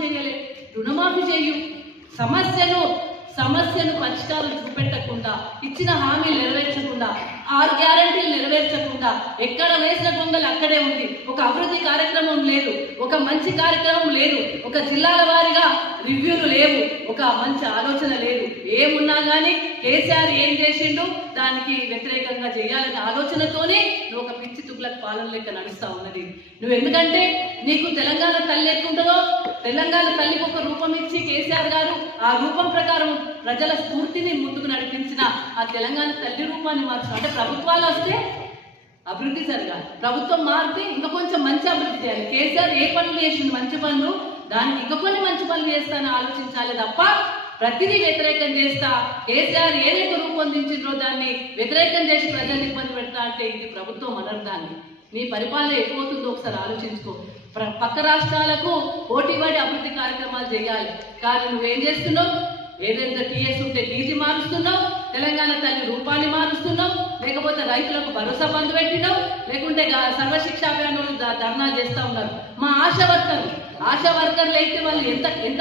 చేయలే, రుణమాఫీ చేయు. సమస్యను పరిష్కారం చూపెట్టకుండా, ఇచ్చిన హామీలు నెరవేర్చకుండా, 6 గ్యారెంటీలు నెరవేర్చకుండా, ఎక్కడ వేసిన గొంగలు అక్కడే ఉంది. ఒక అభివృద్ధి కార్యక్రమం లేదు, ఒక మంచి కార్యక్రమం లేదు, ఒక జిల్లాల వారీగా రివ్యూలు లేవు, ఒక మంచి ఆలోచన లేదు. ఏమున్నా కానీ కేసీఆర్ ఏం చేసిండు దానికి వ్యతిరేకంగా చేయాలనే ఆలోచనతోనే నువ్వు ఒక పిచ్చి తుగ్లక్ పాలన లెక్క నడుస్తా ఉన్నది. నువ్వు ఎందుకంటే నీకు తెలంగాణ తల్లి ఎట్లుంటుందో, తెలంగాణ తల్లికి ఒక రూపం ఇచ్చి కేసీఆర్ గారు ఆ రూపం ప్రకారం ప్రజల స్ఫూర్తిని ముందుకు నడిపించిన ఆ తెలంగాణ తల్లి రూపాన్ని మార్చు. అంటే ప్రభుత్వాలు వస్తే అభివృద్ధి జరగాలి, ప్రభుత్వం మారితే ఇంకా కొంచెం మంచి అభివృద్ధి చేయాలి. కేసీఆర్ ఏ పనులు చేసిండు మంచి పనులు, దానికి ఇంకా కొన్ని మంచి పనులు చేస్తానని ఆలోచించాలి తప్ప ప్రతిదీ వ్యతిరేకం చేస్తా, కేసీఆర్ ఏదైతే రూపొందించిందో దాన్ని వ్యతిరేకం చేసి ప్రజల్ని ఇబ్బంది పెడతా అంటే ఇది ప్రభుత్వం అనరు. దాన్ని నీ పరిపాలన ఎక్కువవుతుందో ఒకసారి ఆలోచించుకో. పక్క రాష్ట్రాలకు పోటీపడి అభివృద్ధి కార్యక్రమాలు చేయాలి, కానీ నువ్వేం చేస్తున్నావు? ఏదైతే టీఎస్ ఉంటే టీజీ మారుస్తున్నావు, తెలంగాణ తల్లి రూపాన్ని మారుస్తున్నావు, లేకపోతే రైతులకు భరోసా బంధు పెట్టినావు, లేకుంటే సర్వశిక్ష అభియానంలో ధర్నా చేస్తూ ఉన్నారు. మా ఆశా వర్కర్లు అయితే వాళ్ళు ఎంత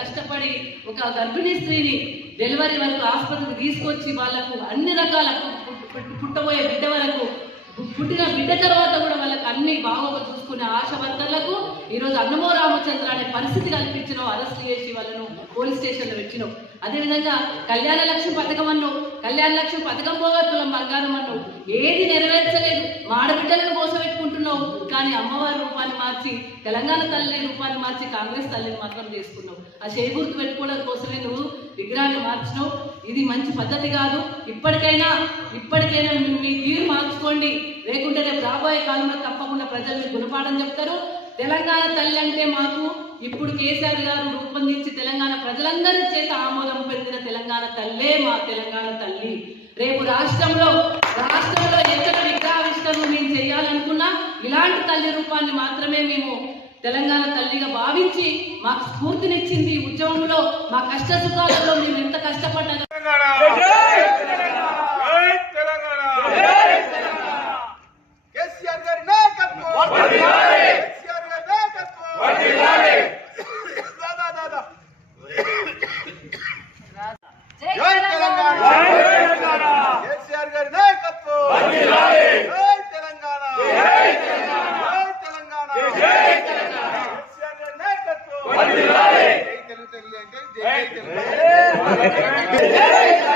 కష్టపడి ఒక గర్భిణీ స్త్రీని డెలివరీ వరకు ఆసుపత్రికి తీసుకొచ్చి వాళ్ళకు అన్ని రకాల పుట్టబోయే బిడ్డ వరకు, పుట్టిన బిడ్డ తర్వాత కూడా వాళ్ళకి అన్ని బాగోగా చూసుకునే ఆశా వర్కర్లకు ఈరోజు అన్నమో రామచంద్ర అనే పరిస్థితి కల్పించినావు, అరెస్ట్ చేసి వాళ్ళను పోలీస్ స్టేషన్లో పెట్టినావు. అదేవిధంగా కళ్యాణ లక్ష్మి పథకం అన్నావు, కళ్యాణ లక్ష్మి పథకం పోగా తులం బంగారం అన్నావు, ఏది నెరవేర్చలేదు. మా ఆడబిడ్డలను మోసపెట్టుకుంటున్నావు, కానీ అమ్మవారి రూపాన్ని మార్చి, తెలంగాణ తల్లి రూపాన్ని మార్చి కాంగ్రెస్ తల్లిని మాత్రం చేసుకున్నావు. ఆ చేయి గుర్తు పెట్టుకోవడం కోసమే నువ్వు విగ్రహాన్ని మార్చినావు. ఇది మంచి పద్ధతి కాదు. ఇప్పటికైనా మీ తీరు మార్చుకోండి, లేకుంటే రేపు రాబోయే కాలంలో తప్పకుండా ప్రజలు గుణపాఠం చెప్తారు. తెలంగాణ తల్లి అంటే మాకు ఇప్పుడు కేసీఆర్ గారు రూపొందించి తెలంగాణ ప్రజలందరి చేత ఆమోదం పొందిన తెలంగాణ తల్లే మా తెలంగాణ తల్లి. రేపు రాష్ట్రంలో ఎక్కడ విగ్రహావిష్కరణ మేము చేయాలనుకున్నా ఇలాంటి తల్లి రూపాన్ని మాత్రమే మేము తెలంగాణ తల్లిగా భావించి మాకు స్ఫూర్తినిచ్చింది. ఉద్యమంలో మా కష్ట సుఖాలలో మేము ఎంత కష్టపడ్డా జై